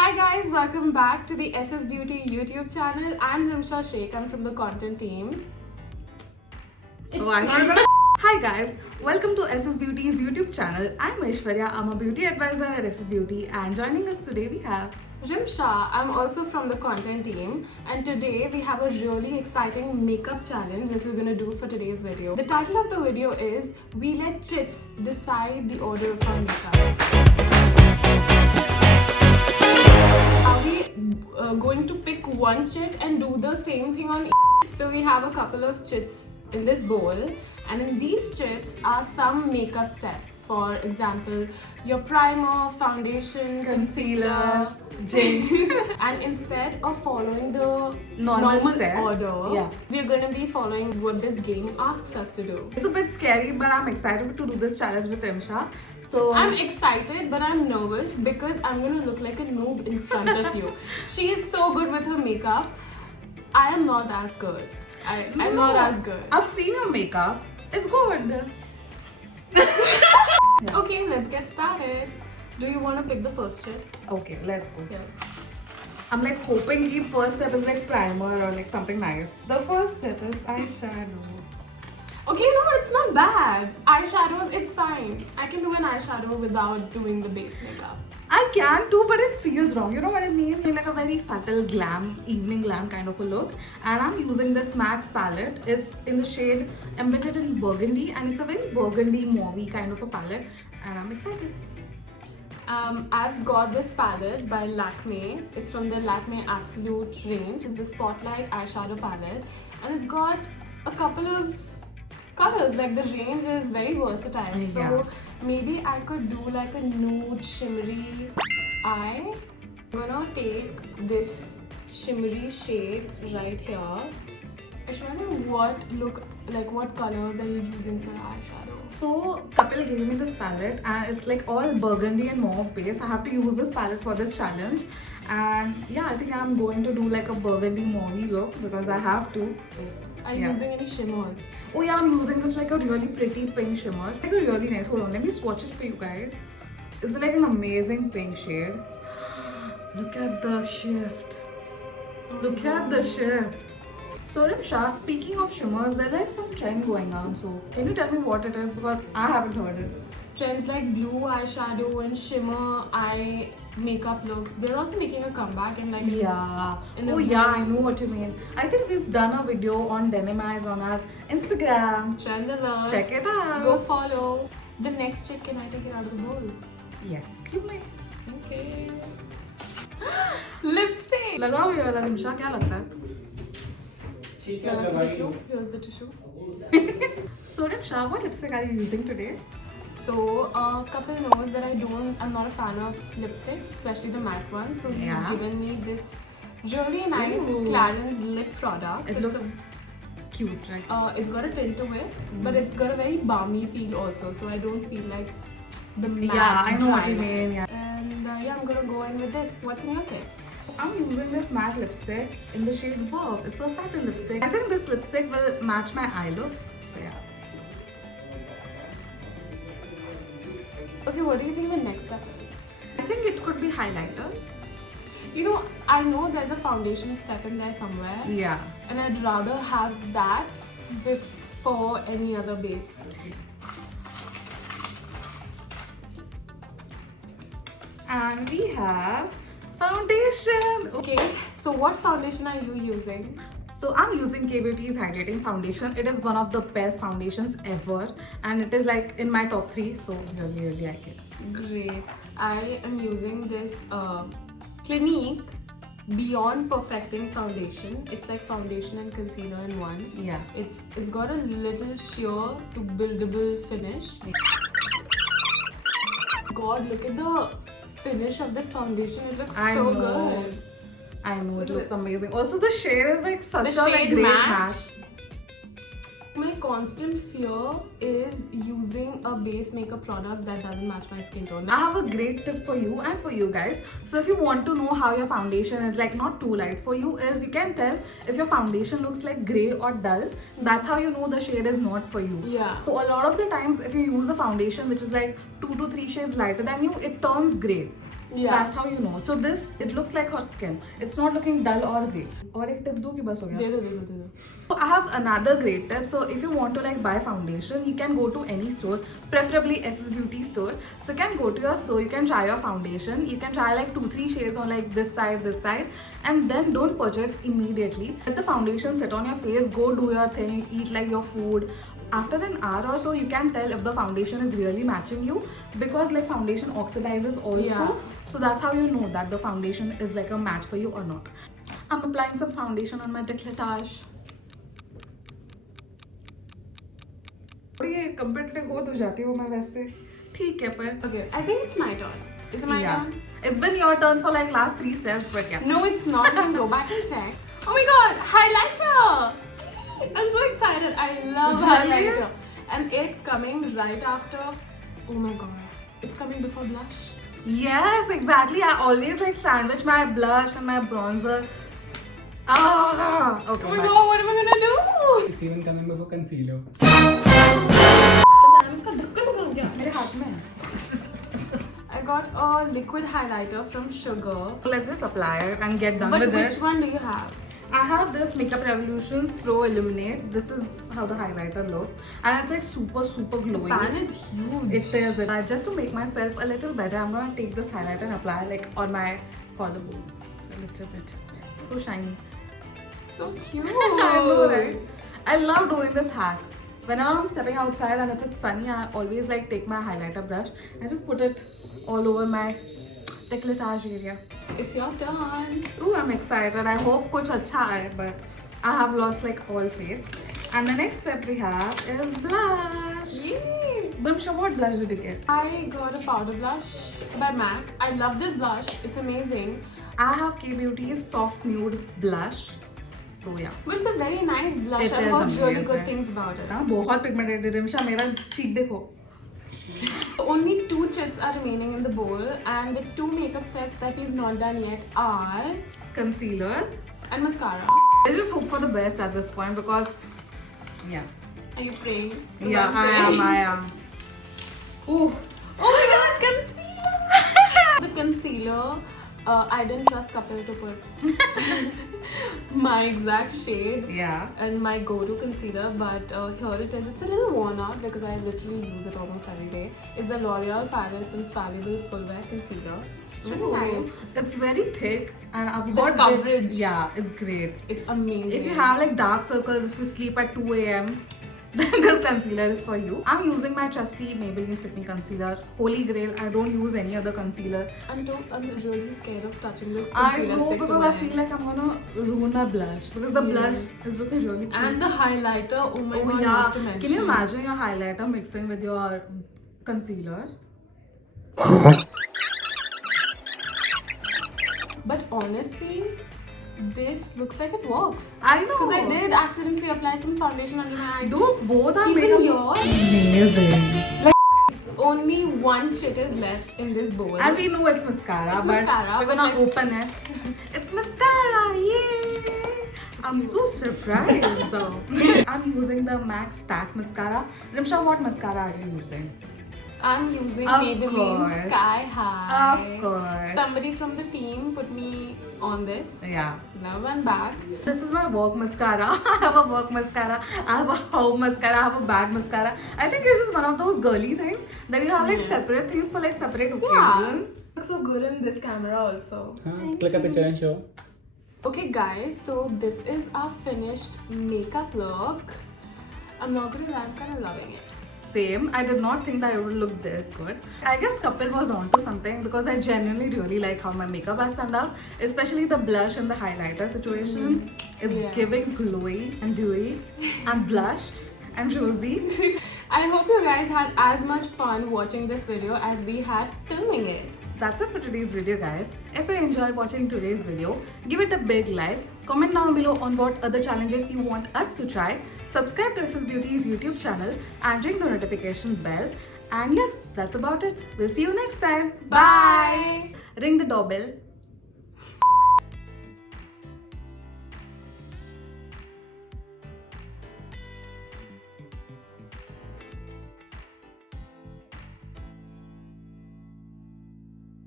Hi guys, welcome back to the SSBeauty YouTube channel. I'm Rimsha Sheikh, I'm from the content team. Oh, I'm not gonna. Hi guys, welcome to SSBeauty's YouTube channel. I'm Aishwarya, I'm a beauty advisor at SSBeauty, and joining us today we have Rimsha, I'm also from the content team, and today we have a really exciting makeup challenge that we're gonna do for today's video. The title of the video is We Let Chits Decide the Order of Our Makeup. Are we going to pick one chit and do the same thing on each? So we have a couple of chits in this bowl, and in these chits are some makeup steps. For example, your primer, foundation, concealer, jinx. And instead of following the normal steps, order, we're gonna be following what this game asks us to do. It's a bit scary, but I'm excited to do this challenge with Rimsha. So I'm excited, but I'm nervous because I'm gonna look like a noob in front of you. She is so good with her makeup. I am not as good. I'm not as good. I've seen your makeup. It's good. Okay, let's get started. Do you want to pick the first chit? Okay, let's go. Yeah. I'm like hoping the first step is like primer or like something nice. The first step is eyeshadow. Okay, no, it's not bad. Eyeshadows, it's fine. I can do an eyeshadow without doing the base makeup. I can too, but it feels wrong. You know what I mean? Like a very subtle glam, evening glam kind of a look. And I'm using this M.A.C palette. It's in the shade Embedded in Burgundy, and it's a very burgundy mauvey kind of a palette. And I'm excited. I've got this palette by Lakme. It's from the Lakme Absolute range. It's the Spotlight eyeshadow palette, and it's got a couple of colors. Like the range is very versatile. So maybe I could do like a nude shimmery eye. I'm gonna take this shimmery shade right here. Aishwarya, what colors are you using for eyeshadow? So couple gave me this palette, and it's like all burgundy and mauve base. I have to use this palette for this challenge, and yeah, I think I'm going to do like a burgundy mauvey look because I have to. So are you using any shimmers? Oh yeah, I'm using this like a really pretty pink shimmer. Like a really nice. Hold on, let me swatch it for you guys. It's like an amazing pink shade. Look at the shift. Look at the shift. So Rimsha, speaking of shimmers, there's like some trend going on. So can you tell me what it is, because I haven't heard it. Trends like blue eyeshadow and shimmer eye makeup looks, they're also making a comeback and like I know what you mean. I think we've done a video on denim eyes on our Instagram. Trend alert. Check it out. Go follow. The next chit, can I take it out of the bowl? Yes, you may. Okay. Lipstick. लगाओ ये वाला Rimsha, क्या लगता है? Here's the tissue. So Rimsha, what lipstick are you using today? So a couple knows that I'm not a fan of lipsticks, especially the matte ones. So he's given me this really nice Clarins lip product. It looks cute, right? It's got a tint to it, but it's got a very balmy feel also. So I don't feel like the matte. Yeah, I know what you mean. Yeah. And I'm gonna go in with this. What's in your kit? I'm using this matte lipstick in the shade Verve. It's a satin lipstick. I think this lipstick will match my eye look. So yeah. Okay, what do you think the next step is? I think it could be highlighter. You know, I know there's a foundation step in there somewhere. Yeah. And I'd rather have that before any other base. And we have foundation. Okay, so what foundation are you using? So I'm using K-Beauty's Hydrating foundation. It is one of the best foundations ever, and it is like in my top 3, so really like it. Great. I am using this Clinique Beyond Perfecting foundation. It's like foundation and concealer in one. Yeah. It's got a little sheer to buildable finish. God, look at the finish of this foundation. It looks so good. I know, it looks amazing. Also, the shade is like such a great match. My constant fear is using a base makeup product that doesn't match my skin tone. I have a great tip for you and for you guys. So if you want to know how your foundation is like not too light for you, is you can tell if your foundation looks like grey or dull. That's how you know the shade is not for you. Yeah. So a lot of the times if you use a foundation which is like 2 to 3 shades lighter than you, it turns grey. So Yeah. that's how you know. So this, it looks like her skin. It's not looking dull or grey. और एक tip दूँ कि बस हो गया? दे दो. So I have another great tip. So if you want to like buy foundation, you can go to any store, preferably SSBeauty store. So you can go to your store, you can try your foundation. You can try like 2-3 shades on like this side, and then don't purchase immediately. Let the foundation sit on your face, go do your thing, eat like your food. After an hour or so, you can tell if the foundation is really matching you, because like foundation oxidizes also. Yeah. So that's how you know that the foundation is like a match for you or not. I'm applying some foundation on my décolletage. ये competitive हो तो जाती हूँ मैं वैसे. ठीक है पर. Okay, I think it's my turn. Is it my turn? It's been your turn for like last 3 steps, but yeah. No, it's not. Then go back and check. Oh my god, highlighter! I'm so excited. I love highlighter. And it coming right after. Oh my god, it's coming before blush. Yes, exactly. I always like sandwich my blush and my bronzer. Okay. Oh my god, what am I gonna do? It's even coming before concealer. इसका ढक्कन कहाँ गया? मेरे हाथ में है. I got a liquid highlighter from Sugar. Let's just apply it and get done But with which it. one do you have? I have this Makeup Revolutions Pro Illuminate. This is how the highlighter looks, and it's like super glowing. The pan is huge. It is. Just to make myself a little better, I'm gonna take this highlighter and apply like on my collarbones a little bit. So shiny. So cute. I know, right? I love doing this hack. Whenever I'm stepping outside and if it's sunny, I always like take my highlighter brush and just put it all over my décolletage area. It's your turn. Ooh, I'm excited. I hope kuch acha aaye, but I have lost like all faith. And the next step we have is blush. Yay! Rimsha, what blush did you get? I got a powder blush by MAC. I love this blush. It's amazing. I have K-Beauty's Soft Nude blush. So yeah. But it's a very nice blush. It I've is heard really amazing. good things about it. हाँ बहुत pigmented है Rimsha. मेरा cheek देखो. Only 2 chits are remaining in the bowl, and the 2 makeup sets that we've not done yet are Concealer. and mascara. Let's just hope for the best at this point because yeah. Are you praying? Yeah, I am. Ooh. Oh my god, concealer! The concealer, I didn't trust Kapil to put my exact shade Yeah. and my go-to concealer, but here it is. It's a little worn out because I literally use it almost every day. It's the L'Oreal Paris Infallible Full Wear Concealer. Really nice. It's very thick and I've The got coverage. Yeah, it's great. It's amazing. If you have like dark circles, if you sleep at 2 a.m, then this concealer is for you. I'm using my trusty Maybelline Fit Me Concealer. Holy Grail. I don't use any other concealer. I'm really scared of touching this I concealer know stick because to I my feel like I'm gonna ruin my blush because the blush is looking really cute. And the highlighter, oh my god, yeah. not to mention. Can you imagine your highlighter mixing with your concealer? But honestly, this looks like it works. I know. Because I did accidentally apply some foundation under my eye. Dude, both are Even made yours? amazing. Only 1 chit is left in this bowl. And we know it's mascara, It's but mascara, we're but gonna let's- open it. It's mascara, yay! I'm so surprised though. I'm using the MAC Stack mascara. Rimsha, what mascara are you using? I'm using Of Maybelline course. Sky High. Of course. Somebody from the team put me on this. Yeah. Now I'm back. This is my work mascara. I have a work mascara. I have a home mascara. I have a bag mascara. I think this is one of those girly things that you have like separate things for like separate occasions. Looks so good in this camera also. Click a picture and show. Okay guys, so this is our finished makeup look. I'm not gonna lie, I'm kind of loving it. Same. I did not think that it would look this good. I guess Kapil was onto something because I genuinely really like how my makeup has turned out, especially the blush and the highlighter situation. It's giving glowy and dewy and blushed and rosy. I hope you guys had as much fun watching this video as we had filming it. That's it for today's video, guys. If you enjoyed watching today's video, give it a big like. Comment down below on what other challenges you want us to try. Subscribe to SSBeauty's YouTube channel and ring the notification bell. And yeah, that's about it. We'll see you next time. Bye! Ring the doorbell.